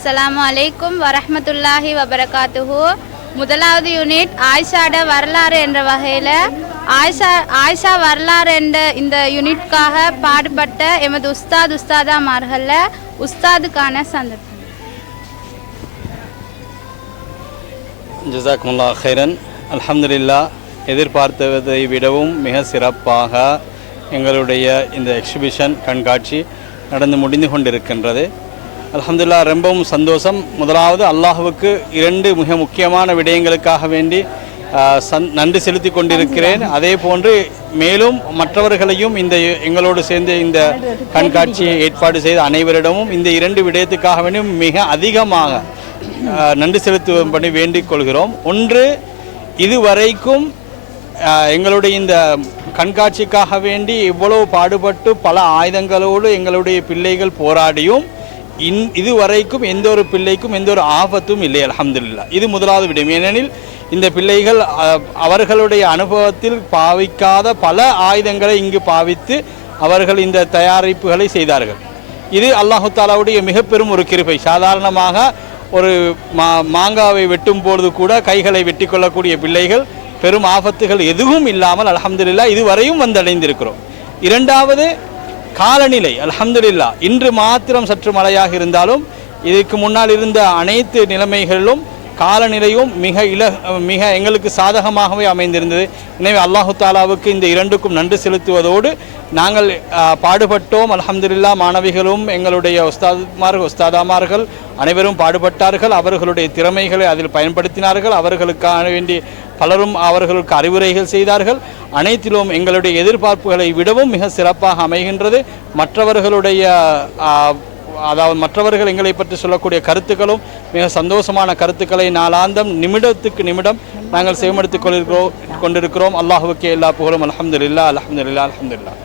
அஸ்ஸலாமு அலைக்கும் வரஹ்மத்துல்லாஹி வபரகாத்துஹு முதலாவது யூனிட் ஆயிஷாட வரலாறு என்ற வகையில் ஆயிஷா ஆயிஷா வரலாறு என்ற இந்த யூனிட்காக பாடுபட்ட எமது உஸ்தாத் உஸ்தாதா உஸ்தாதாமார்களில் உஸ்தாதுக்கான சந்தர்ப்பம். ஜசாக்முல்லா ஹைரன் அலமதுல்லா எதிர்பார்த்ததை விடவும் மிக சிறப்பாக எங்களுடைய இந்த எக்ஸிபிஷன் கண்காட்சி நடந்து முடிந்து கொண்டிருக்கின்றது. அல்ஹம்துலில்லா ரொம்பவும் சந்தோஷம். முதலாவது அல்லாஹுவுக்கு இரண்டு மிக முக்கியமான விடயங்களுக்காக வேண்டி சந் நன்றி செலுத்தி கொண்டிருக்கிறேன். அதே போன்று மேலும் மற்றவர்களையும் இந்த எங்களோடு சேர்ந்து இந்த கண்காட்சியை ஏற்பாடு செய்த அனைவரிடமும் இந்த இரண்டு விடயத்துக்காக வேண்டி மிக அதிகமாக நன்றி செலுத்தும்படி வேண்டிக் கொள்கிறோம். ஒன்று இதுவரைக்கும் எங்களுடைய இந்த கண்காட்சிக்காக வேண்டி இவ்வளவு பாடுபட்டு பல ஆயுதங்களோடு எங்களுடைய பிள்ளைகள் போராடியும் இன் இதுவரைக்கும் எந்த ஒரு பிள்ளைக்கும் எந்த ஒரு ஆபத்தும் இல்லை அலமதுல்லா இது முதலாவது விடும் ஏனெனில் இந்த பிள்ளைகள் அவர்களுடைய அனுபவத்தில் பாவிக்காத பல ஆயுதங்களை இங்கு பாவித்து அவர்கள் இந்த தயாரிப்புகளை செய்தார்கள். இது அல்லாஹு தாலாவுடைய மிக பெரும் ஒரு கிருபை. சாதாரணமாக ஒரு மா மாங்காவை வெட்டும் பொழுது கூட கைகளை வெட்டி கொள்ளக்கூடிய பிள்ளைகள் பெரும் ஆபத்துகள் எதுவும் இல்லாமல் அலமதுல்லா இதுவரையும் வந்தடைந்திருக்கிறோம். இரண்டாவது காலநிலை அலமதுல்லா இன்று மாத்திரம் சற்று மழையாக இருந்தாலும் இதுக்கு முன்னால் இருந்த அனைத்து நிலைமைகளிலும் காலநிலையும் மிக இல மிக எங்களுக்கு சாதகமாகவே அமைந்திருந்தது. எனவே அல்லாஹு தாலாவுக்கு இந்த இரண்டுக்கும் நன்றி செலுத்துவதோடு நாங்கள் பாடுபட்டோம். அலமதுல்லா மாணவிகளும் எங்களுடைய உஸ்தாத்மார்கள் உஸ்தாதாமார்கள் அனைவரும் பாடுபட்டார்கள். அவர்களுடைய திறமைகளை அதில் பயன்படுத்தினார்கள். அவர்களுக்கான வேண்டி பலரும் அவர்களுக்கு அறிவுரைகள் செய்தார்கள். அனைத்திலும் எங்களுடைய எதிர்பார்ப்புகளை விடவும் மிக சிறப்பாக அமைகின்றது. மற்றவர்களுடைய அதாவது மற்றவர்கள் எங்களை பற்றி சொல்லக்கூடிய கருத்துக்களும் மிக சந்தோஷமான கருத்துக்களை நாளாந்தம் நிமிடத்துக்கு நிமிடம் நாங்கள் செவமடுத்துக் கொண்டிருக்கிறோம் கொண்டிருக்கிறோம். அல்லாஹுவுக்கே எல்லா புகழும். அல்ஹம்துலில்லாஹ் அல்ஹம்துலில்லாஹ் அல்ஹம்துலில்லாஹ்.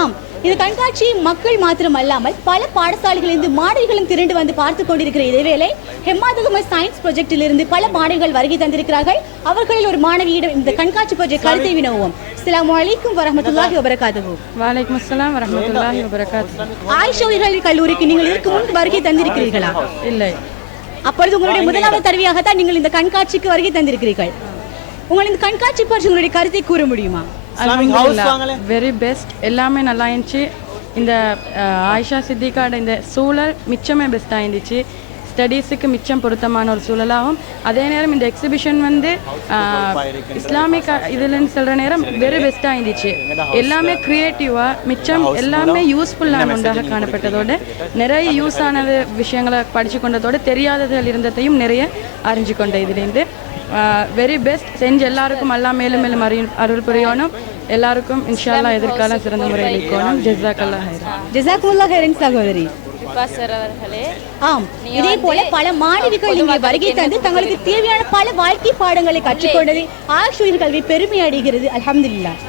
ஆம். இந்த கண்காட்சி மக்கள் மாத்திரம் அல்லாமல் பல பாடசாலைகளிலிருந்து மாணவிகளும் திரண்டு வந்து பார்த்து கொண்டிருக்கிற இதேவேளை ஹெம்மாதகும சயின்ஸ் ப்ராஜெக்டில் இருந்து பல மாணவிகள் வருகை தந்திருக்கிறார்கள். அவர்களில் ஒரு மாணவியிடம் இந்த கண்காட்சி ப்ராஜெக்ட் கருத்தை வினவுவோம். அஸ்ஸலாமு அலைக்கும் வரஹ்மத்துல்லாஹி வபரகாத்துஹு. வலைக்கம் அஸ்ஸலாம் வரமத்துல்லாஹி வபரகாத்து ஆயிஷா உயிர்கள் கல்லூரிக்கு நீங்கள் இதற்கு முன்பு வருகை தந்திருக்கிறீர்களா? இல்லை. அப்பொழுது உங்களுடைய முதலாவது தடவையாகத்தான் நீங்கள் இந்த கண்காட்சிக்கு வருகை தந்திருக்கிறீர்கள். உங்கள் இந்த கண்காட்சி பற்றி உங்களுடைய கருத்தை கூற முடியுமா? வெரி பெஸ்ட் எல்லாமே நல்லா இருந்துச்சு. இந்த ஆயிஷா சித்திகாட இந்த சூழல் மிச்சமே பெஸ்ட்டாக இருந்துச்சு. ஸ்டடீஸுக்கு மிச்சம் பொருத்தமான ஒரு சூழலாகும் அதே நேரம் இந்த எக்ஸிபிஷன் வந்து இஸ்லாமிக் இதுலன்னு சொல்கிற நேரம் வெரி பெஸ்ட்டாக இருந்துச்சு. எல்லாமே க்ரியேட்டிவாக மிச்சம் எல்லாமே யூஸ்ஃபுல்லான ஒன்றாக காணப்பட்டதோடு நிறைய யூஸ் ஆனது விஷயங்களை படித்து கொண்டதோடு தெரியாததுகள் இருந்ததையும் நிறைய அறிஞ்சு கொண்டேன் இதுலேருந்து. வெரி பெஸ்ட் செஞ்ச எல்லாருக்கும் எல்லாம் மேலும் மேலும் அறி அருள் புரியணும். எல்லாருக்கும் இன்ஷால்லா எதிர்காலம் சிறந்த முறையில் இருக்கணும் ஜெஸாக்கல்லா ஹைரா ஜசாக்குமுல்லா ஹைரன் சகோதரி. ஆம். இதே போல பல மாணவிகள் இங்கே வருகை தந்து தங்களுக்கு தேவையான பல வாழ்க்கை பாடங்களை கற்றுக்கொண்டது. உயிர் கல்வி பெருமை அடைகிறது. அல்ஹம்துலில்லாஹ்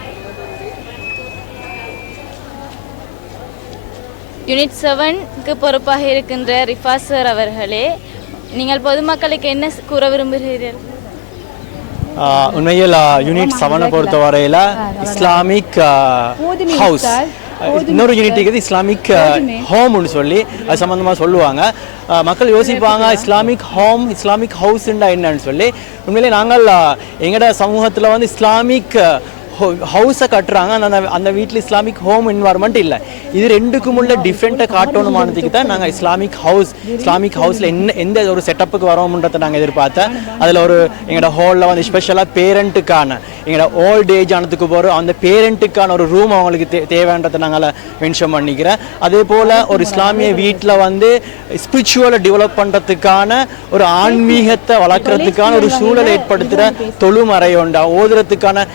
யூனிட் செவனுக்கு பொறுப்பாக இருக்கின்ற ரிஃபா சார் அவர்களே நீங்கள் பொதுமக்களுக்கு என்ன கூற விரும்புகிறீர்கள்? உண்மையில் யூனிட் செவனை பொறுத்த வரையில் இஸ்லாமிக் ஹவுஸ் இன்னொரு யூனிட் இருக்குது இஸ்லாமிக் ஹோம்னு சொல்லி அது சம்மந்தமாக சொல்லுவாங்க மக்கள் யோசிப்பாங்க இஸ்லாமிக் ஹோம் இஸ்லாமிக் ஹவுஸ்ண்டா என்னன்னு சொல்லி உண்மையிலே நாங்கள் எங்களோட சமூகத்தில் வந்து இஸ்லாமிக் ஹவுஸை கட்டுறாங்க. அந்த அந்த வீட்டில் இஸ்லாமிக் ஹோம் என்வாரன்மெண்ட் இல்லை. இது ரெண்டுக்கும் உள்ள டிஃப்ரெண்ட்டை காட்டணுமானதுக்கு தான் நாங்கள் இஸ்லாமிக் ஹவுஸ் இஸ்லாமிக் ஹவுஸில் என்ன எந்த ஒரு செட்டப்புக்கு வரோம்ன்றதை நாங்கள் எதிர்பார்த்தேன். அதில் ஒரு எங்களோட ஹாலில் வந்து ஸ்பெஷலாக பேரண்ட்டுக்கான எங்களோட ஓல்டு ஏஜ் ஆனதுக்கு போகிற அந்த பேரண்ட்டுக்கான ஒரு ரூம் அவங்களுக்கு தே தேவைன்றதை நாங்கள் மென்ஷன் பண்ணிக்கிறேன். அதே போல் ஒரு இஸ்லாமிய வீட்டில் வந்து ஸ்பிரிச்சுவலை டெவலப் பண்ணுறதுக்கான ஒரு ஆன்மீகத்தை வளர்க்குறதுக்கான ஒரு சூழலை ஏற்படுத்துகிற தொழுமறை உண்டா. ஓதுறதுக்கான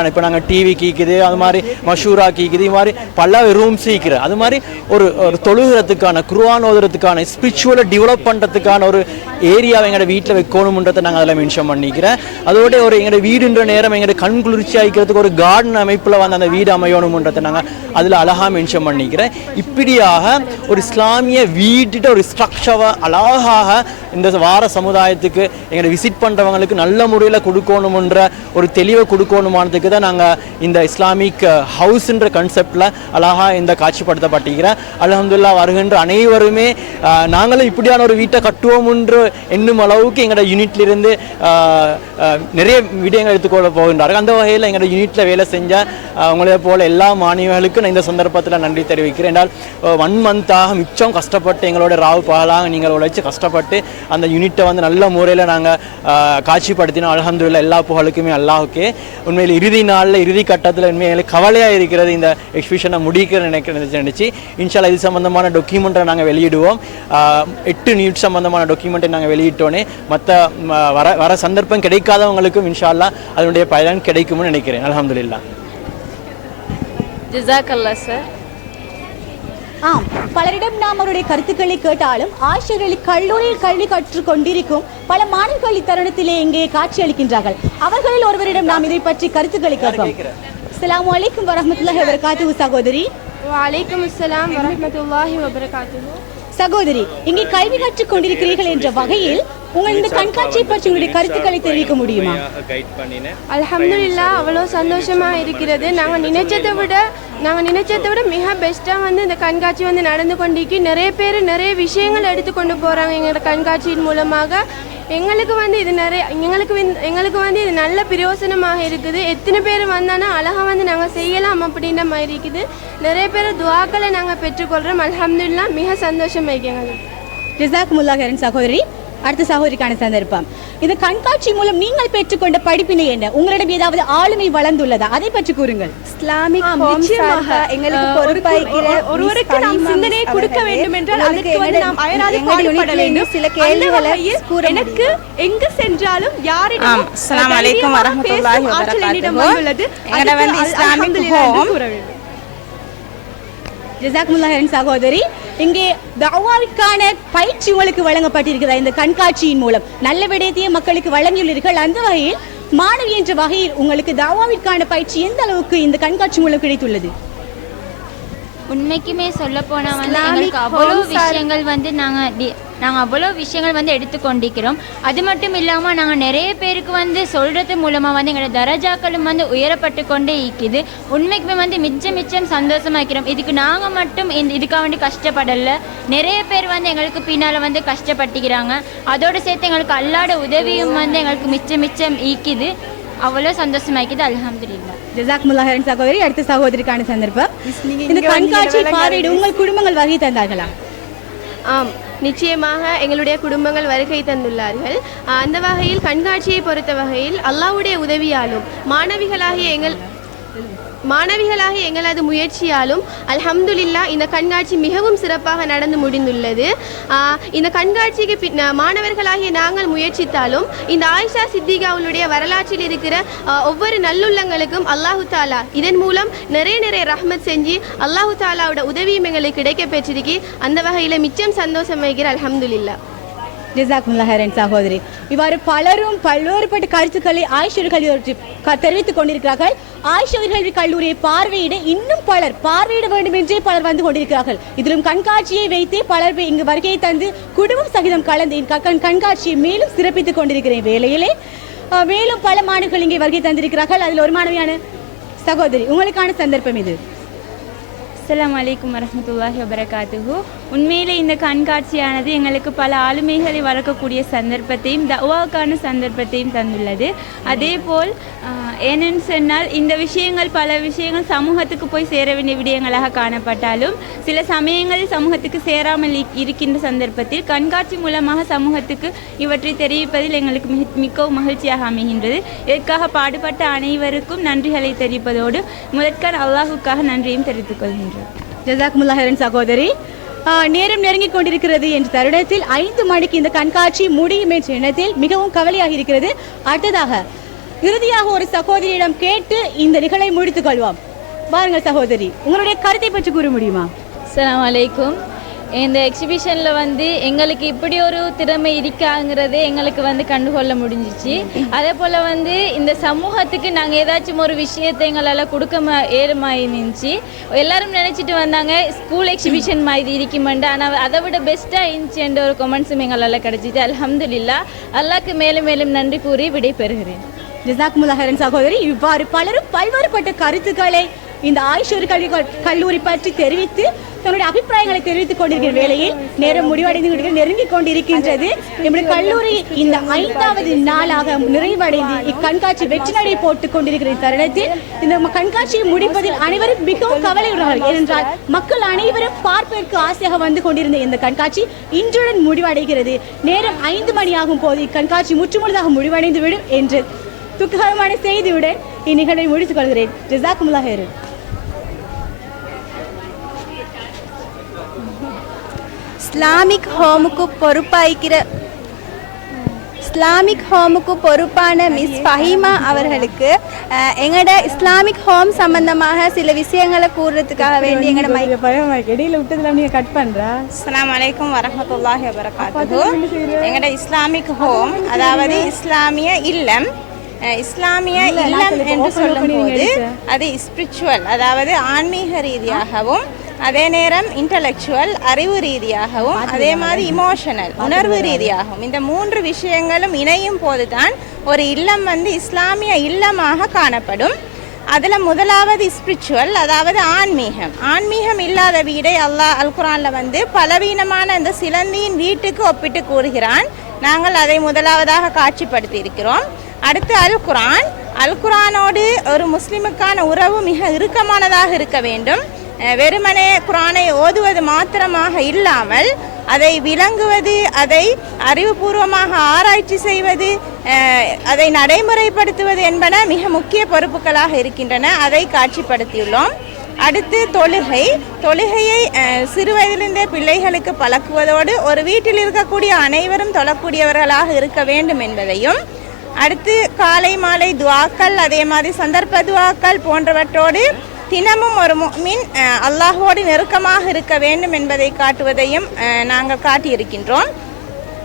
செப்பரேட்டான இப்போ நாங்கள் டிவி கீக்குது அது மாதிரி மஷூரா கீக்குது இது மாதிரி பல ரூம்ஸ் கீக்குற அது மாதிரி ஒரு ஒரு தொழுகிறதுக்கான குருவான் ஓதுறதுக்கான ஸ்பிரிச்சுவலை டெவலப் பண்ணுறதுக்கான ஒரு ஏரியாவை எங்களோட வீட்டில் வைக்கணும்ன்றதை நாங்கள் அதில் மென்ஷன் பண்ணிக்கிறேன். அதோட ஒரு எங்களோட வீடுன்ற நேரம் எங்களோட கண் குளிர்ச்சி ஆகிக்கிறதுக்கு ஒரு கார்டன் அமைப்பில் வந்து அந்த வீடு அமையணும்ன்றதை நாங்கள் அதில் அழகாக மென்ஷன் பண்ணிக்கிறேன். இப்படியாக ஒரு இஸ்லாமிய வீட்டுட்ட ஒரு ஸ்ட்ரக்சரை அழகாக இந்த வார சமுதாயத்துக்கு எங்களை விசிட் பண்ணுறவங்களுக்கு நல்ல முறையில் கொடுக்கணுமன்ற ஒரு தெளிவை கொடுக்கணுமானதுக்கு தான் நாங்கள் இந்த இஸ்லாமிக் ஹவுஸ்ன்ற கன்செப்டில் அழகாக இந்த காட்சிப்படுத்தப்பட்டிருக்கிறேன். அல்ஹம்துலில்லாஹ் வருகின்ற அனைவருமே நாங்களும் இப்படியான ஒரு வீட்டை கட்டுவோம்ன்ற எண்ணும் அளவுக்கு எங்களோட யூனிட்லேருந்து நிறைய விடயங்கள் எடுத்துக்கொள்ள போகின்றார்கள். அந்த வகையில் எங்களோட யூனிட்டில் வேலை செஞ்ச ஆஹ், உங்களை போல எல்லா மாணவிகளுக்கும் நான் இந்த சந்தர்ப்பத்தில் நன்றி தெரிவிக்கிறேன். என்றால் ஒன் மந்த்தாக மிச்சம் கஷ்டப்பட்டு எங்களோட ராவு பகலாக நீங்கள் உழைச்சி கஷ்டப்பட்டு அந்த யூனிட்டை வந்து நல்ல முறையில் நாங்கள் காட்சிப்படுத்தினோம். அல்ஹம்துலில்லாஹ் எல்லா புகழுக்குமே அல்லாஹுக்கே. உண்மையில் இறுதி நாளில் இறுதி கட்டத்தில் உண்மையிலே கவலையாக இருக்கிறது இந்த எக்ஸிபிஷனை முடிக்கிற நினைக்கிறது நினச்சி இன்ஷால்லா இது சம்பந்தமான டொக்குமெண்ட்டை நாங்கள் வெளியிடுவோம். எட்டு நியூட் சம்பந்தமான டொக்குமெண்ட்டை நாங்கள் வெளியிட்டோன்னே மற்ற வர வர சந்தர்ப்பம் கிடைக்காதவங்களுக்கும் இன்ஷால்லா அதனுடைய பயன் கிடைக்கும்னு நினைக்கிறேன். அலமதுல்லா ஜிசாக் அல்லா சார். ஆம் பலரிடம் நாம் அவருடைய கருத்துக்களை கேட்டாலும் ஆசிரியர்களில் கல்லூரியில் கல்வி கற்றுக் கொண்டிருக்கும் பல மாணவர்கள் இத்தருணத்திலே இங்கே காட்சி அளிக்கின்றார்கள். அவர்களில் ஒருவரிடம் நாம் இதை பற்றி கருத்துக்களை கேட்போம். அஸ்ஸலாமு அலைக்கும் வரஹ்மத்துல்லாஹி வபரகாத்துஹு சகோதரி. வலைக்கம் அஸ்ஸலாம் வரஹ்மத்துல்லாஹி வபரகாத்துஹு. சகோதரி இங்கே கல்வி கற்றுக் கொண்டிருக்கிறீர்கள் என்ற வகையில் உங்கள் இந்த கண்காட்சியை பற்றி உங்களுடைய கருத்துக்களை தெரிவிக்க முடியுமா? அல்ஹம்துலில்லாஹ் அவ்வளோ சந்தோஷமா இருக்கிறது. நாங்கள் நினைச்சதை விட நாங்கள் நினைச்சதை விட மிக பெஸ்ட்டாக வந்து இந்த கண்காட்சி வந்து நடந்து கொண்டிருக்கு. நிறைய பேர் நிறைய விஷயங்கள் எடுத்துக்கொண்டு போகிறாங்க எங்களோட கண்காட்சியின் மூலமாக. எங்களுக்கு வந்து இது நிறைய எங்களுக்கு வந்து- எங்களுக்கு வந்து இது நல்ல பிரயோசனமாக இருக்குது. எத்தனை பேர் வந்தானா அழகாக வந்து நாங்கள் செய்யலாம் அப்படின்ற மாதிரி இருக்குது. நிறைய பேர் துவாக்களை நாங்கள் பெற்றுக்கொள்கிறோம் அல்ஹம்துலில்லாஹ் மிக சந்தோஷமாக இருக்கு எங்களுக்கு ஜிசாக்குமுல்லா ஹரன் சகோதரி அடுத்த சகோதரிக்கான சந்தர்ப்பம். இந்த கண்காட்சி மூலம் நீங்கள் பெற்றுக்கொண்ட படிப்பினை என்ன? உங்களிடம் ஏதாவது ஆளுமை வளர்ந்துள்ளதா? அதை பற்றி கூறுங்கள். இஸ்லாமிக் நிச்சயமாக எங்களுக்கு பொறுப்பாய்க்கிற ஒருவருக்கு நாம் சிந்தனையை கொடுக்க வேண்டும் என்றால் அதற்கு வந்து நாம் அயராது பாடுபட வேண்டும் சில கேள்விகளை எனக்கு எங்கு சென்றாலும் யாரிடம் அஸ்ஸலாமு அலைக்கும் வரஹ்மத்துல்லாஹி வபரகாத்துஹு. உள்ளது எங்கட வந்து இஸ்லாமிக் ஹோம். ஜிசாக்குமுல்லா ஹரன் சகோதரி இங்கே தவாவிற்கான பயிற்சி உங்களுக்கு வழங்கப்பட்டிருக்கிறதா. இந்த கண்காட்சியின் மூலம் நல்ல விடயத்தையும் மக்களுக்கு வழங்கியுள்ளீர்கள். அந்த வகையில் மாணவி என்ற வகையில் உங்களுக்கு தாவாவிற்கான பயிற்சி எந்த அளவுக்கு இந்த கண்காட்சி மூலம் கிடைத்துள்ளது? உண்மைக்குமே சொல்ல போனா வந்து எங்களுக்கு அவ்வளோ விஷயங்கள் வந்து நாங்க டி- நாங்க அவ்வளோ விஷயங்கள் வந்து எடுத்துக்கொண்டிருக்கிறோம் அது மட்டும் இல்லாம நாங்க நிறைய பேருக்கு வந்து சொல்றது மூலமா வந்து எங்களோட தரஜாக்களும் வந்து உயரப்பட்டு கொண்டே இருக்குது. உண்மைக்குமே வந்து மிச்சம் மிச்சம் சந்தோஷமா இருக்கிறோம். இதுக்கு நாங்க மட்டும் இந்த இதுக்காக வேண்டி கஷ்டப்படல. நிறைய பேர் வந்து எங்களுக்கு பின்னால வந்து கஷ்டப்பட்டுக்கிறாங்க. அதோட சேர்த்து எங்களுக்கு அல்லாட உதவியும் வந்து எங்களுக்கு மிச்சம் மிச்சம் ஈக்குது அவ்வளோ சந்தோஷமா இருக்குது. அல்ஹம்துலில்லாஹ் ஜிசாக்குமுல்லா ஹரன் சகோதரி அடுத்த சகோதரிக்கான சந்தர்ப்பம். இந்த கண்காட்சி பார்வையிட உங்கள் குடும்பங்கள் வருகை தந்தார்களா? ஆம். நிச்சயமாக எங்களுடைய குடும்பங்கள் வருகை தந்துள்ளார்கள். அந்த வகையில் கண்காட்சியை பொறுத்த வகையில் அல்லாவுடைய உதவியாலும் மாணவிகளாகிய எங்கள் மாணவிகளாக எங்களது முயற்சியாலும் அல்ஹம்துலில்லாஹ் இந்த கண்காட்சி மிகவும் சிறப்பாக நடந்து முடிந்துள்ளது. இந்த கண்காட்சிக்கு பின் மாணவர்களாகிய நாங்கள் முயற்சித்தாலும் இந்த ஆயிஷா சித்திகாவுடைய வரலாற்றில் இருக்கிற ஒவ்வொரு நல்லுள்ளங்களுக்கும் அல்லாஹு தாலா இதன் மூலம் நிறைய நிறைய ரஹ்மத் செஞ்சு அல்லாஹு தாலாவோட உதவியும் எங்களுக்கு கிடைக்க பெற்றிருக்கி. அந்த வகையில் மிச்சம் சந்தோஷம் வைக்கிற அல்ஹம்துலில்லாஹ் ஜிசாக்குல்லா ஹரன் சகோதரி. இவ்வாறு பலரும் பல்வேறுபட்ட கருத்துக்களை ஆயுஷர் கல்லூரி க- தெரிவித்துக் கொண்டிருக்கிறார்கள். ஆயுஷர் கல்வி கல்லூரியை பார்வையிட இன்னும் பலர் பார்வையிட வேண்டும் என்றே பலர் வந்து கொண்டிருக்கிறார்கள். இதிலும் கண்காட்சியை வைத்தே பலர் இங்கு வருகையை தந்து குடும்பம் சகிதம் கலந்து இந்த கண் கண்காட்சியை மேலும் சிறப்பித்துக் கொண்டிருக்கிறேன். வேலையிலே மேலும் பல மாணவர்கள் இங்கே வருகை தந்திருக்கிறார்கள். அதில் ஒரு மாணவியான சகோதரி. உங்களுக்கான சந்தர்ப்பம் இது. அஸ்லாம் அலைக்கும் வரமத்துல்லாஹி வபரகாத்துஹு உண்மையிலே இந்த கண்காட்சியானது எங்களுக்கு பல ஆளுமைகளை வளர்க்கக்கூடிய சந்தர்ப்பத்தையும் தவாவுக்கான சந்தர்ப்பத்தையும் தந்துள்ளது. அதேபோல் ஏனென்று ஏனென்னு சொன்னால் இந்த விஷயங்கள் பல விஷயங்கள் சமூகத்துக்கு போய் சேர வேண்டிய விடயங்களாக காணப்பட்டாலும் சில சமயங்களில் சமூகத்துக்கு சேராமல் இருக்கின்ற சந்தர்ப்பத்தில் கண்காட்சி மூலமாக சமூகத்துக்கு இவற்றை தெரிவிப்பதில் எங்களுக்கு மிக மிகவும் மகிழ்ச்சியாக அமைகின்றது. இதற்காக பாடுபட்ட அனைவருக்கும் நன்றிகளை தெரிவிப்பதோடு முதற்கான அல்லாஹுக்காக நன்றியும் தெரிவித்துக் கொள்கின்றோம். ஜசாக்முல்லா சகோதரி நேரம் நெருங்கிக் கொண்டிருக்கிறது என்ற தருணத்தில் ஐந்து மணிக்கு இந்த கண்காட்சி முடியும் என்ற எண்ணத்தில் மிகவும் கவலையாக இருக்கிறது. அடுத்ததாக இறுதியாக ஒரு சகோதரியிடம் கேட்டு இந்த நிகழை முடித்துக் கொள்வோம். பாருங்கள் சகோதரி உங்களுடைய கருத்தை பற்றி கூற முடியுமா? அஸ்ஸலாமு அலைக்கும். இந்த எக்ஸிபிஷனில் வந்து எங்களுக்கு இப்படி ஒரு திறமை இருக்காங்கிறது எங்களுக்கு வந்து கண்டுகொள்ள முடிஞ்சிச்சு. அதே போல் வந்து இந்த சமூகத்துக்கு நாங்கள் ஏதாச்சும் ஒரு விஷயத்தை எங்களால் கொடுக்க ஏறுமாயி ஏறுமா இருந்துச்சு எல்லாரும் நினச்சிட்டு வந்தாங்க ஸ்கூல் எக்ஸிபிஷன் மாதிரி இருக்குமெண்டு. ஆனால் அதை விட பெஸ்ட்டாக இருந்துச்சுன்ற ஒரு கமெண்ட்ஸும் எங்களால் கிடச்சிச்சு அலமதுல்லா அல்லாக்கு மேலும் மேலும் நன்றி கூறி விடைபெறுகிறேன். ஜிசாக்முல்லா சகோதரி இவ்வாறு பலரும் பல்வேறுபட்ட கருத்துக்களை இந்த ஆயுஷூர் கல்வி கல்லூரி பற்றி தெரிவித்து தன்னுடைய அபிப்பிராயங்களை தெரிவித்துக் கொண்டிருக்கிற வேளையில் நேரம் முடிவடைந்து கொண்டிருக்கிறது, நெருங்கிக் கொண்டிருக்கின்றது. நம்முடைய கல்லூரி இந்த ஐந்தாவது நாளாக நிறைவடைந்து இக்கண்காட்சி வெற்றி நடை போட்டுக் கொண்டிருக்கிற தருணத்தில் இந்த கண்காட்சியை முடிப்பதில் அனைவரும் மிகவும் கவலையுறார்கள் ஏனென்றால் மக்கள் அனைவரும் பார்ப்பதற்கு ஆசையாக வந்து கொண்டிருந்த இந்த கண்காட்சி இன்றுடன் முடிவடைகிறது. நேரம் ஐந்து மணியாகும் போது இக்கண்காட்சி முற்றுமுழுதாக முடிவடைந்து விடும் என்று துக்ககரமான செய்தியுடன் இந்நிகழ்வை முடித்துக் கொள்கிறேன் ஜிசாக்குமுல்லா ஹேரன் இஸ்லாமிக் ஹோமுக்கு பொறுப்பாய்க்கிற இஸ்லாமிக் ஹோமுக்கு பொறுப்பான மிஸ் ஃபஹீமா அவர்களுக்கு எங்களோட இஸ்லாமிக் ஹோம் சம்பந்தமாக சில விஷயங்களை கூறுறதுக்காக வேண்டி எங்களோட மைக் இடையில விட்டதுல நீங்க கட் பண்றா? அஸ்ஸலாமு அலைக்கும் வரஹ்மத்துல்லாஹி வபரகாத்துஹு. எங்களோட இஸ்லாமிக் ஹோம் அதாவது இஸ்லாமிய இல்லம் இஸ்லாமிய இல்லம் என்று சொல்லும்போது அது ஸ்பிரிச்சுவல் அதாவது ஆன்மீக ரீதியாகவும் அதே நேரம் இன்டலெக்சுவல் அறிவு ரீதியாகவும் அதே மாதிரி இமோஷனல் உணர்வு ரீதியாகவும். இந்த மூன்று விஷயங்களும் இணையும் போதுதான் ஒரு இல்லம் வந்து இஸ்லாமிய இல்லமாக காணப்படும். அதில் முதலாவது ஸ்பிரிச்சுவல் அதாவது ஆன்மீகம். ஆன்மீகம் இல்லாத வீடை அல்லாஹ் அல் குரானில் வந்து பலவீனமான அந்த சிலந்தியின் வீட்டுக்கு ஒப்பிட்டு கூறுகிறான். நாங்கள் அதை முதலாவதாக காட்சிப்படுத்தி இருக்கிறோம் அடுத்து அல் குரான் அல் குரானோடு ஒரு முஸ்லிமுக்கான உறவு மிக இறுக்கமானதாக இருக்க வேண்டும். வெறுமனே குரானை ஓதுவது மாத்திரமாக இல்லாமல் அதை விளங்குவது அதை அறிவுபூர்வமாக ஆராய்ச்சி செய்வது அதை நடைமுறைப்படுத்துவது என்பன மிக முக்கிய பொறுப்புகளாக இருக்கின்றன. அதை காட்சிப்படுத்தியுள்ளோம். அடுத்து தொழுகை. தொழுகையை அஹ், சிறுவயதிலிருந்தே பிள்ளைகளுக்கு பழக்குவதோடு ஒரு வீட்டில் இருக்கக்கூடிய அனைவரும் தொழக்கூடியவர்களாக இருக்க வேண்டும் என்பதையும் அடுத்து காலை மாலை துவாக்கள் அதே மாதிரி சந்தர்ப்ப துவாக்கள் போன்றவற்றோடு தினமும் ஒரு மின் அல்லாஹோடு நெருக்கமாக இருக்க வேண்டும் என்பதை காட்டுவதையும் நாங்கள் காட்டியிருக்கின்றோம்.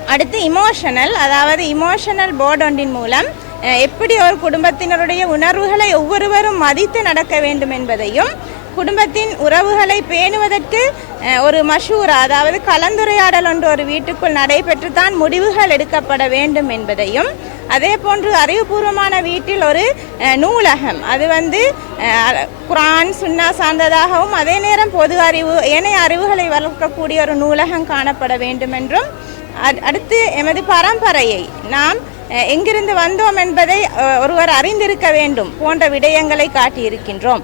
அடுத்து இமோஷனல் அதாவது இமோஷனல் போர்டு ஒன்றின் மூலம் எப்படி ஒரு குடும்பத்தினருடைய உணர்வுகளை ஒவ்வொருவரும் மதித்து நடக்க வேண்டும் என்பதையும் குடும்பத்தின் உறவுகளை பேணுவதற்கு ஒரு மஷூரா அதாவது கலந்துரையாடல் ஒன்று ஒரு வீட்டுக்குள் நடைபெற்று தான் முடிவுகள் எடுக்கப்பட வேண்டும் என்பதையும் அதே போன்று அறிவுபூர்வமான வீட்டில் ஒரு நூலகம். அது வந்து குரான் சுன்னா சார்ந்ததாகவும் அதே நேரம் பொது அறிவு ஏனைய அறிவுகளை வளர்க்கக்கூடிய ஒரு நூலகம் காணப்பட வேண்டும் என்றும் அடுத்து எமது பரம்பரையை நாம் எங்கிருந்து வந்தோம் என்பதை ஒருவர் அறிந்திருக்க வேண்டும் போன்ற விடயங்களை காட்டியிருக்கின்றோம்.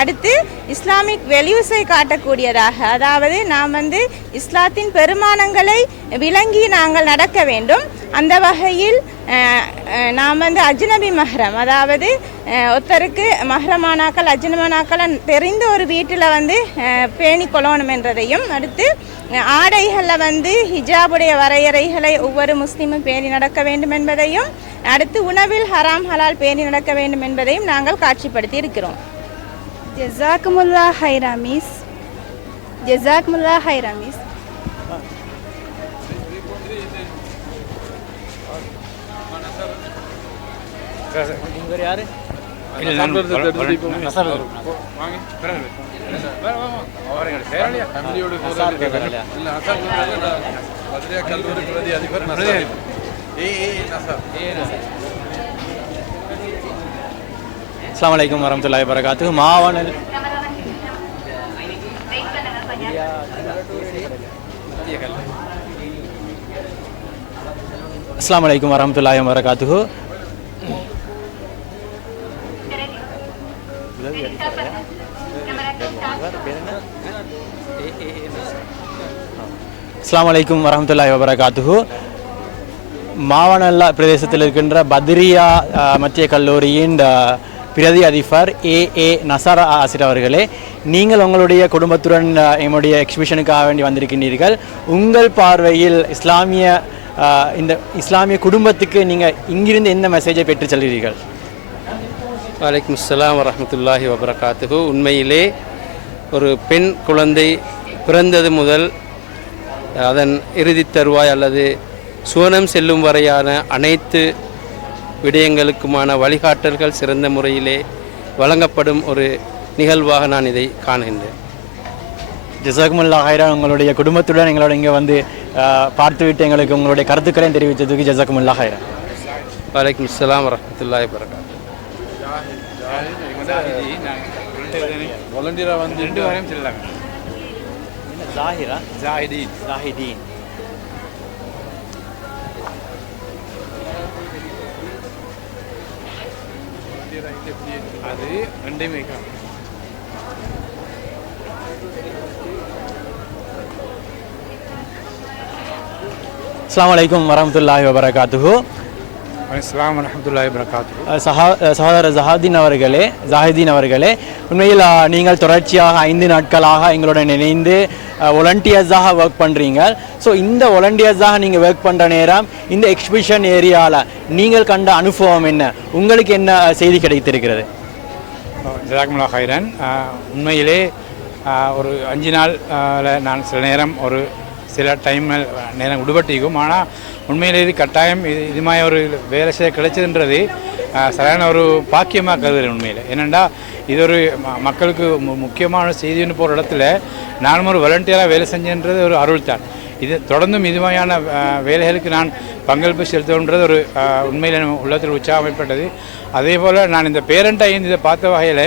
அடுத்து இஸ்லாமிக் வெல்யூஸை காட்டக்கூடியதாக அதாவது நாம் வந்து இஸ்லாத்தின் பெருமானங்களை விளங்கி நாங்கள் நடக்க வேண்டும். அந்த வகையில் நாம் வந்து அஜ்னபி மஹ்ரம் அதாவது ஒருத்தருக்கு மஹ்ரமானாக்கள் அஜ்னமானாக்கள் தெரிந்த ஒரு வீட்டில் வந்து பேணி கொள்ளணும் என்றதையும் அடுத்து ஆடைகளில் வந்து ஹிஜாபுடைய வரையறைகளை ஒவ்வொரு முஸ்லீமும் பேணி நடக்க வேண்டும் என்பதையும் அடுத்து உணவில் ஹராம் ஹலால் பேணி நடக்க வேண்டும் என்பதையும் நாங்கள் காட்சிப்படுத்தி இருக்கிறோம். ஜெசாக்குமுல்லா ஹைராமிஸ் ஜெசாக்குமுல்லா ஹைராமிஸ் இவர் யாரு அஸ்ஸலாமு அலைக்கும் வரமத்துல்லாஹி வரகாத்து மாவனல் அஸ்ஸலாமு அலைக்கும் வரமத்துல்லாஹி வரகாத்துஹு அஸ்லாம் அலைக்கும் வரமத்துல்லாஹி வபரகாத்துஹு மாவனல்லா பிரதேசத்தில் இருக்கின்ற பத்ரியா மத்திய கல்லூரியின் பிரதி அதிபர் ஏ ஏ நசாரா ஆசிர் அவர்களே நீங்கள் உங்களுடைய குடும்பத்துடன் என்னுடைய எக்ஸிபிஷனுக்காக வேண்டி வந்திருக்கின்றீர்கள். உங்கள் பார்வையில் இஸ்லாமிய இந்த இஸ்லாமிய குடும்பத்துக்கு நீங்கள் இங்கிருந்து எந்த மெசேஜை பெற்று செல்கிறீர்கள்? வலைக்கும் அஸ்ஸலாம் வரஹ்மத்துல்லாஹி வபரகாத்துஹு. உண்மையிலே ஒரு பெண் குழந்தை பிறந்தது முதல் அதன் இறுதித் தருவாய் அல்லது சுவனம் செல்லும் வரையான அனைத்து விடயங்களுக்குமான வழிகாட்டல்கள் சிறந்த முறையிலே வழங்கப்படும் ஒரு நிகழ்வாக நான் இதை காணுகின்றேன். ஜசாக்குமுல்லா ஹைரா உங்களுடைய குடும்பத்துடன் எங்களோட இங்கே வந்து பார்த்துவிட்டு எங்களுக்கு உங்களுடைய கருத்துக்களையும் தெரிவித்ததுக்கு ஜசாக்குமுல்லா ஹைரா வலைக்கம் அஸ்ஸலாம் வரஹ்மத்துல்லாஹி வரகாத் வாலண்டியராக வந்து ரெண்டு வரையும் செல்லாங்க ஜாஹிரா ஜாஹிதீன் ஜாஹிதீன் அது ரெண்டையுமே அஸ்ஸலாமு அலைக்கும் வரமத்துல்லாஹி வபரகாத்துஹு அஸ்லாம் வரமத்துல்லாஹி வரகாத்து சஹா அஹ் சகோதரர் ஜஹாதீன் அவர்களே ஜாஹிதீன் அவர்களே உண்மையில் நீங்கள் தொடர்ச்சியாக ஐந்து நாட்களாக எங்களுடன் இணைந்து ஒலண்டியர்ஸாக ஒர்க் பண்ணுறீங்க ஸோ இந்த ஒலண்டியர்ஸாக நீங்கள் ஒர்க் பண்ணுற நேரம் இந்த எக்ஸிபிஷன் ஏரியாவில் நீங்கள் கண்ட அனுபவம் என்ன? உங்களுக்கு என்ன செய்தி கிடைத்திருக்கிறது? ஜதாக்முல்லா ஹைரன் உண்மையிலே ஒரு அஞ்சு நாள் நான் சில நேரம் ஒரு சில டைம் நேரம் விடுபட்டிருக்கும் ஆனால் உண்மையில் இது கட்டாயம் இது இது மாதிரி ஒரு வேலை செய்ய கிடைச்சதுன்றது சரியான ஒரு பாக்கியமாக கருதுகிறேன் உண்மையில். ஏனெண்டா இது ஒரு மக்களுக்கு மு- முக்கியமான செய்தின்னு போகிற இடத்துல நானும் ஒரு வாலண்டியராக வேலை செஞ்சேன்றது ஒரு அருள் தான் இது தொடர்ந்தும் இது மாதிரியான வேலைகளுக்கு நான் பங்களிப்பு செலுத்தணுன்றது ஒரு உண்மையில் உள்ளத்தில் உற்சாகம் ஏற்பட்டது அதே போல் நான் இந்த பேரண்டாக இதை பார்த்த வகையில்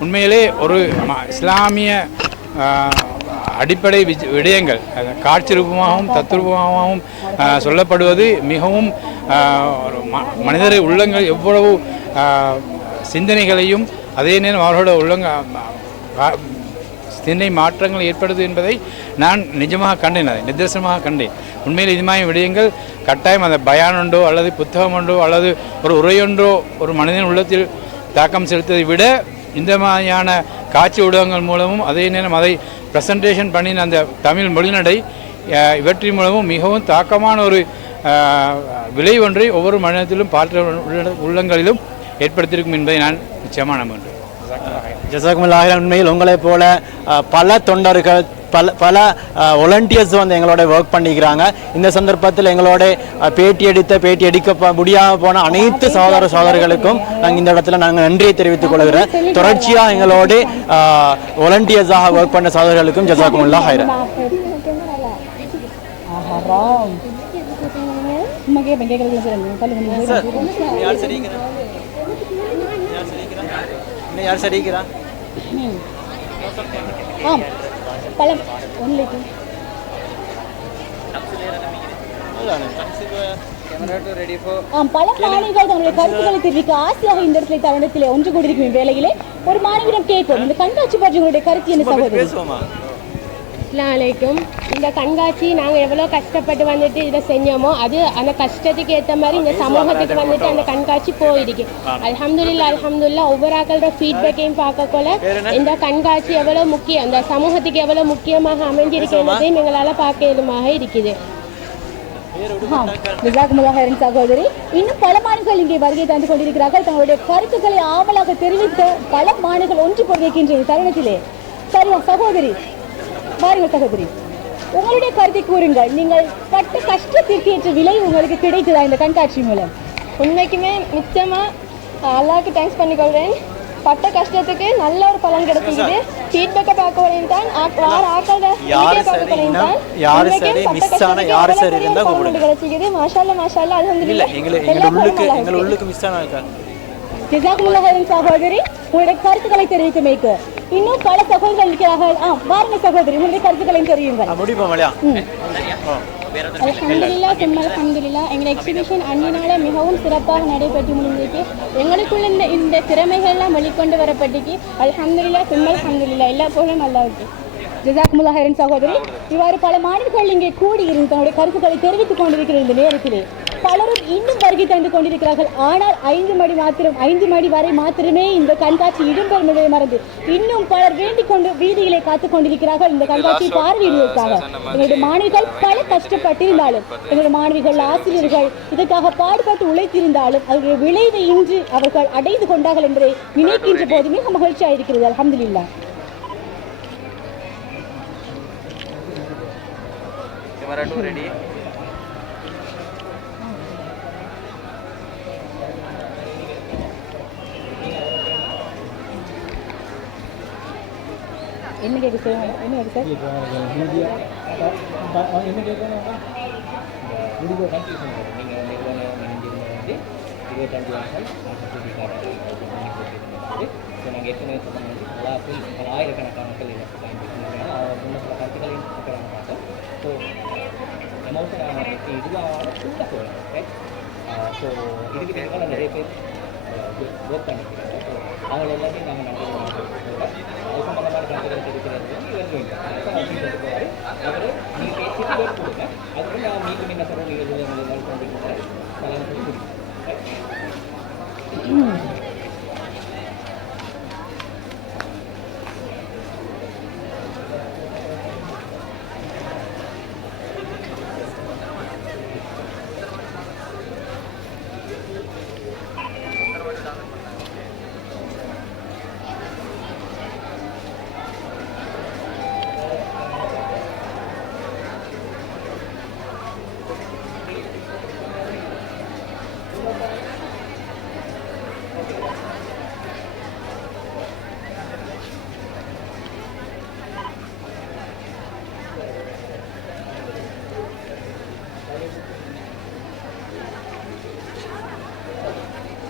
உண்மையிலே ஒரு ம- இஸ்லாமிய அடிப்படை விடயங்கள். காட்சி ரூபமாகவும் தத்ரூபமாகவும் சொல்லப்படுவது மிகவும் ஒரு மனிதரை உள்ளங்கள் எவ்வளவு சிந்தனைகளையும் அதே நேரம் அவர்களோட உள்ளங்க சிந்தனை மாற்றங்கள் ஏற்படுது என்பதை நான் நிஜமாக கண்டேன். அதை நிதர்சனமாக கண்டேன். உண்மையில் இது மாதிரி விடயங்கள் கட்டாயம் அந்த பயான் ஒன்றோ அல்லது புத்தகம் ஒன்றோ அல்லது ஒரு உரையொன்றோ ஒரு மனிதன் உள்ளத்தில் தாக்கம் செலுத்ததை விட இந்த மாதிரியான காட்சி ஊடகங்கள் மூலமும் அதே நேரம் அதை ப்ரெசன்டேஷன் பண்ணின அந்த தமிழ் மொழிநடை இவற்றின் மூலமும் மிகவும் தாக்கமான ஒரு விலை ஒன்றை ஒவ்வொரு மனிதத்திலும் பாற்ற உள்ளங்களிலும் ஏற்படுத்தியிருக்கும் என்பதை நான் நிச்சயமாக நம்புகின்றேன். ஜசாக்குமுல்லாஹிரன் உண்மையில் உங்களைப் போல பல தொண்டர்கள் பல பல ஒலண்டியர்ஸ் வந்து எங்களோட ஒர்க் பண்ணிக்கிறாங்க. இந்த சந்தர்ப்பத்தில் எங்களோட பேட்டி எடுத்த பேட்டி எடுக்க ப- முடியாம போன அனைத்து சகோதர சகோதரர்களுக்கும் நாங்கள் இந்த இடத்துல நாங்கள் நன்றியை தெரிவித்துக் கொள்கிறேன். தொடர்ச்சியாக எங்களோட ஒலண்டியர்ஸாக ஒர்க் பண்ண சகோதரர்களுக்கும் ஜசாக்குமுல்லா ஹைரன் யார் சரிங்கிறா யார் சரிங்கிறா ஆம். பழம். ஒன்லைக்கு ஆம் பல மாணவிகள் தங்களுடைய கருத்துக்களை தெரிவிக்க ஆசையாக இந்த இடத்துல தருணத்திலே ஒன்று கூடியிருக்கும் வேலையிலே ஒரு மாணவியிடம் கேட்போம். இந்த கண்காட்சி பற்றி உங்களுடைய கருத்து என்ன சகோதரி? பேசுவோமா அலைக்கும். இந்த கண்காட்சி நாங்கள் எவ்வளோ கஷ்டப்பட்டு வந்துட்டு இதை செஞ்சோமோ அது அந்த கஷ்டத்துக்கு ஏற்ற மாதிரி இந்த சமூகத்துக்கு வந்துட்டு அந்த கண்காட்சி போயிருக்கு. அல்ஹம்துலில்லாஹ் அல்ஹம்துலில்லாஹ் ஒவ்வொரு ஆக்களோட ஃபீட்பேக்கையும் பார்க்கக்குள்ள இந்த கண்காட்சி எவ்வளோ முக்கியம் இந்த சமூகத்துக்கு எவ்வளோ முக்கியமாக அமைஞ்சிருக்கிறதையும் எங்களால் பார்க்க இயலுமாக இருக்குது. சகோதரி இன்னும் பல மாணவர்கள் இங்கே வருகை தந்து கொண்டிருக்கிறார்கள். தங்களுடைய கருத்துக்களை ஆவலாக தெரிவித்த பல மாணவர்கள் ஒன்று கொண்டிருக்கின்ற தருணத்திலே. சரியா சகோதரி? பாருங்கள் சகோதரி. உங்களுடைய கருத்தை கூறுங்கள். நீங்கள் பட்ட கஷ்டத்திற்கு ஏற்ற விலை உங்களுக்கு கிடைத்ததா இந்த கண்காட்சி மூலம்? உண்மைக்குமே நிச்சயமாக அல்லாவுக்கு தேங்க்ஸ் பண்ணிக்கொள்கிறேன். பட்ட கஷ்டத்துக்கு நல்ல ஒரு பலன் கிடைச்சிது ஃபீட்பேக்கை பார்க்க தான் வார வீடியோ பார்க்க சரின்னா, தான். யாரு சரி, miss ஆன யாரு சரி இருந்தா கூப்பிடுங்க. கிடைச்சிக்குது மாஷால்லா மாஷால்லா இல்ல அல்ஹம்துலில்லாஹ் எங்களை எல்லா எங்கள் உள்ளுக்கு நல்லா உள்ளுக்கு மிஸ் ஆன சகோதரி உங்களுடைய கருத்துக்களை தெரிவித்தமைக்கு இன்னும் பல சகோதரர்கள் இருக்கிறார்கள். ஆ வாருங்கள் சகோதரி உங்களுடைய கருத்துக்களை தெரியுங்கள். முடிப்போம் இல்லையா அல்ஹம்துலில்லா சும்மா அல்ஹம்துலில்லா எங்கள் எக்ஸிபிஷன் அன்னினால மிகவும் சிறப்பாக நடைபெற்று முடிஞ்சிருக்கு. எங்களுக்குள்ள இந்த இந்த திறமைகள்லாம் வெளிக்கொண்டு வரப்பட்டுக்கு அல்ஹம்துலில்லா சும்மா அல்ஹம்துலில்லா எல்லா போலும் நல்லா இருக்கு ஜிசாக்குமுல்லாஹின் சகோதரி இவ்வாறு பல மாணவர்கள் இங்கே கூடியிருந்து தங்களுடைய கருத்துக்களை தெரிவித்துக் கொண்டிருக்கிற இந்த நேரத்திலே பலரும் இன்னும் வருகை தந்து கொண்டிருக்கிறார்கள். ஆனால் ஐந்து மணி மாத்திரம் ஐந்து மணி வரை மாத்திரமே இந்த கண்காட்சி இடம்பெறும் என்பதை மறந்து இன்னும் பலர் வேண்டிக் கொண்டு வீதியிலே காத்துக் கொண்டிருக்கிறார்கள் இந்த கண்காட்சியை பார்வையிடுவதற்காக. எங்களுடைய மாணவிகள் பல கஷ்டப்பட்டிருந்தாலும் எங்களுடைய மாணவிகள் ஆசிரியர்கள் இதற்காக பாடுபட்டு உழைத்திருந்தாலும் அதனுடைய விளைவை இன்று அவர்கள் அடைந்து கொண்டார்கள் என்பதை நினைக்கின்ற போது மிக மகிழ்ச்சியாக இருக்கிறது அல்ஹம்துலில்லாஹ் கேமரா டூ ரெடி என்ன கேட்க சார் என்ன கேட்க சார் மீடியா என்ன கேட்கணும் முடிவு கன்ஃபியூஷன் வரும் நீங்கள் நிறுவனம் இணைஞ்சிருந்தா வந்து இருபத்தஞ்சு வருஷம் ஆர்டிஃபிஷியல் கார்டு ஸோ நாங்கள் ஏற்கனவே சொன்ன மாதிரி பல பல ஆயிரக்கணக்கான மக்கள் எனக்கு பயன்படுத்தினாங்க அவர் சொன்ன சில கருத்துக்களையும் இருக்கிறாங்க பார்த்தோம் ஸோ எமோஷன் இதுவாக ஃபுல்லாக சொல்லணும் ரைட் ஸோ இதுக்கு பின்னால் நிறைய பேர் ஒர்க் பண்ணிக்கிறாங்க ஸோ அவங்க எல்லாத்தையும் நாங்கள் நன்றி அது சம்மந்தமான கருத்துக்கள் தெரிவிக்கிறது இவர் போவார் அவர் நீங்கள் பேசிட்டு வேறு கொடுங்க அதுக்கு நான் மீண்டும் என்ன சொல்ல நீங்கள் எல்லாரும் கொண்டிருக்கிறேன் சலான்னு சொல்லி முடியும்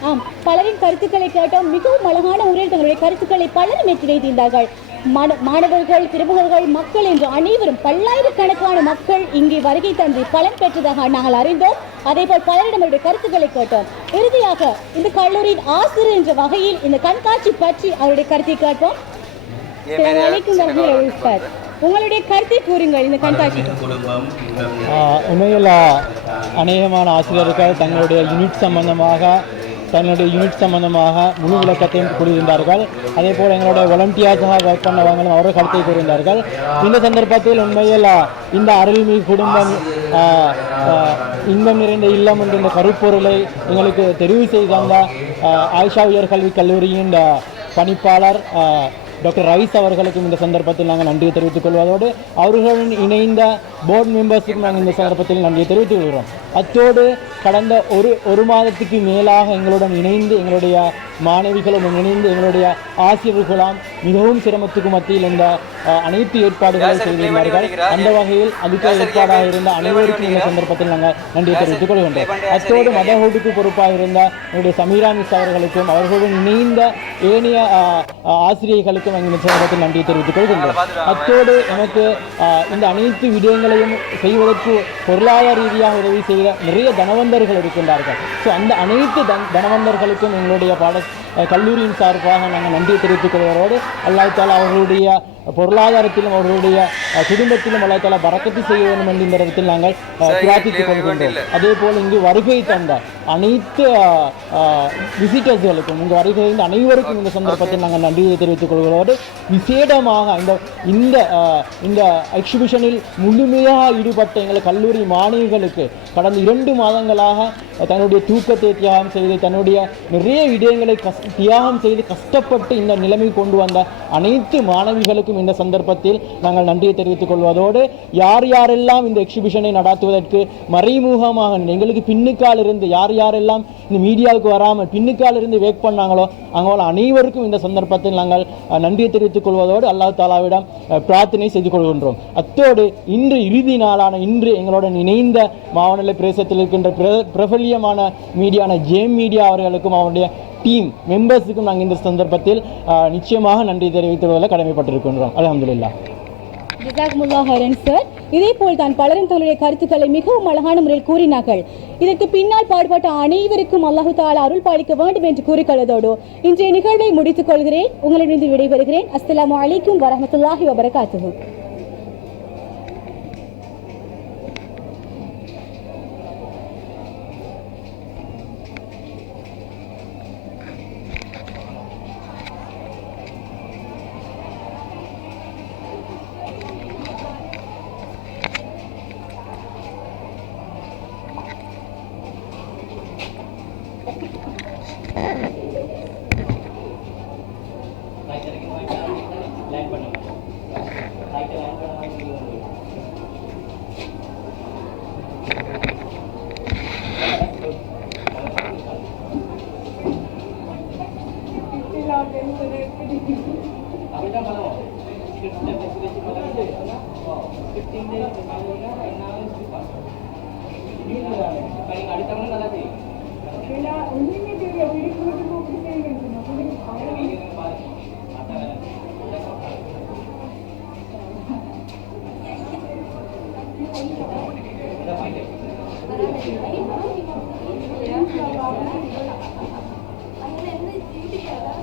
ஆம் பலரின் கருத்துக்களை கேட்டோம். மிகவும் அழகான முறையில் தங்களுடைய கருத்துக்களை பலரும் ஏற்றிடைந்தார்கள் மாண- மாணவர்கள் பிரமுகர்கள் மக்கள் என்று அனைவரும் பல்லாயிரக்கணக்கான மக்கள் இங்கே வருகை தந்து பலன் பெற்றதாக நாங்கள் அறிந்தோம். அதேபோல் பலரிடம் அவருடைய கருத்துக்களை கேட்டோம். இறுதியாக இந்த கல்லூரியின் ஆசிரியர் என்ற வகையில் இந்த கண்காட்சி பற்றி அவருடைய கருத்தை கேட்போம். உங்களுடைய கருத்தை கூறுங்கள் இந்த கண்காட்சி. உண்மையில் அநேகமான ஆசிரியர்கள் தங்களுடைய யூனிட் சம்பந்தமாக தன்னுடைய யூனிட் சம்பந்தமாக முழு விளக்கத்தையும் கூறியிருந்தார்கள். அதே போல் எங்களுடைய வாலண்டியர்ஸாக ஒர்க் பண்ணவங்களும் அவர்கள் கருத்தை கூறியிருந்தார்கள். இந்த சந்தர்ப்பத்தில் உண்மையில் இந்த அருள்மிகு குடும்பம் இன்பம் நிறைந்த இல்லம் என்ற இந்த கருப்பொருளை எங்களுக்கு தெரிவு செய்து ஆயிஷா உயர்கல்வி கல்லூரியின் பணிப்பாளர் டாக்டர் ரைஸ் அவர்களுக்கும் இந்த சந்தர்ப்பத்தில் நாங்கள் நன்றியை தெரிவித்துக் கொள்வதோடு அவர்களுடன் இணைந்த போர்டு மெம்பர்ஸுக்கும் நாங்கள் இந்த சந்தர்ப்பத்தில் நன்றியை தெரிவித்துக் கொள்கிறோம். அத்தோடு கடந்த ஒரு ஒரு மாதத்துக்கு மேலாக எங்களுடன் இணைந்து எங்களுடைய மாணவிகளுடன் இணைந்து எங்களுடைய ஆசிரியர்களாம் மிகவும் சிரமத்துக்கு மத்தியில் இந்த அனைத்து ஏற்பாடுகளை செய்திருந்தார்கள் அந்த வகையில் அதுக்கு ஏற்பாடாக இருந்த அனைவருக்கும் இந்த சந்தர்ப்பத்தில் நாங்கள் நன்றியை தெரிவித்துக் கொள்கின்றோம். அத்தோடு மதஹூட்டுக்கு பொறுப்பாக இருந்த எங்களுடைய சமீரா மிஸ் அவர்களுக்கும் அவர்களுடன் இணைந்த ஏனைய ஆசிரியர்களுக்கும் இந்த சந்தர்ப்பத்தில் நன்றியை தெரிவித்துக் கொள்கின்றோம். அத்தோடு எனக்கு இந்த அனைத்து விடயங்களையும் செய்வதற்கு பொருளாதார ரீதியாக உதவி செய்த நிறைய தனவந்தர்கள் இருக்கின்றார்கள். ஸோ அந்த அனைத்து தன் தனவந்தர்களுக்கும் எங்களுடைய பாட கல்லூரியின் சார்பாக நாங்கள் நன்றி தெரிவித்துக் கொள்வதோடு அல்லாஹ் தாலா அவர்களுடைய பொருளாதாரத்திலும் அவர்களுடைய குடும்பத்திலும் அல்லாஹ் தாலா பறக்கத்து செய்ய வேண்டும் என்று இந்த இடத்தில் நாங்கள் பிரார்த்தித்துக் கொள்கின்றோம். அதே போல் இங்கு வருகை தந்த அனைத்து விசிட்டர்ஸ்களுக்கும் இங்கு வருகை தந்த அனைவருக்கும் இந்த சந்தர்ப்பத்தில் நாங்கள் நன்றியை தெரிவித்துக் கொள்வதோடு விசேடமாக இந்த இந்த இந்த எக்ஸிபிஷனில் முழுமையாக ஈடுபட்ட எங்கள் கல்லூரி மாணவிகளுக்கு கடந்த இரண்டு மாதங்களாக தன்னுடைய தூக்கத்தை தியாகம் செய்து தன்னுடைய நிறைய விடயங்களை கஸ் தியாகம் செய்து கஷ்டப்பட்டு இந்த நிலைமை கொண்டு வந்த அனைத்து மாணவிகளுக்கும் இந்த சந்தர்ப்பத்தில் நாங்கள் நன்றியை தெரிவித்துக் கொள்வதோடு யார் யாரெல்லாம் இந்த எக்ஸிபிஷனை நடத்துவதற்கு மறைமுகமாக எங்களுக்கு பின்னுக்கால் இருந்து யார் யாரெல்லாம் இந்த மீடியாவுக்கு வராமல் பின்னுக்கால் இருந்து வேக் பண்ணாங்களோ அங்கே அனைவருக்கும் இந்த சந்தர்ப்பத்தில் நாங்கள் நன்றியை தெரிவித்துக் கொள்வதோடு அல்லாஹ் தாலாவிடம் பிரார்த்தனை செய்து கொள்கின்றோம். அத்தோடு இன்று இறுதி நாளான இன்று எங்களுடன் இணைந்த மாவட்ட பிரதேசத்தில் இருக்கின்ற பிரபல்யமான மீடியான ஜேம் மீடியா அவர்களுக்கும் அவருடைய டீம் மெம்பர்ஸுக்கும் நாங்கள் இந்த சந்தர்ப்பத்தில் நிச்சயமாக நன்றி தெரிவித்துள்ளதில் கடமைப்பட்டிருக்கின்றோம். அலமதுல்லா ஜிசாக்முல்லா ஹரன் சார் இதே போல் தான் பலரும் தங்களுடைய கருத்துக்களை மிகவும் அழகான முறையில் கூறினார்கள். இதற்கு பின்னால் பாடுபட்ட அனைவருக்கும் அல்லாஹு தாலா அருள் பாலிக்க வேண்டும் என்று கூறிக்கொள்வதோடு இன்றைய நிகழ்வை முடித்துக் கொள்கிறேன். உங்களிடம் விடைபெறுகிறேன். அஸ்லாம் அலைக்கும் வரமத்துல்லாஹி வபரகாத்து അങ്ങനെ എന്ത് ജീവിക്കാതെ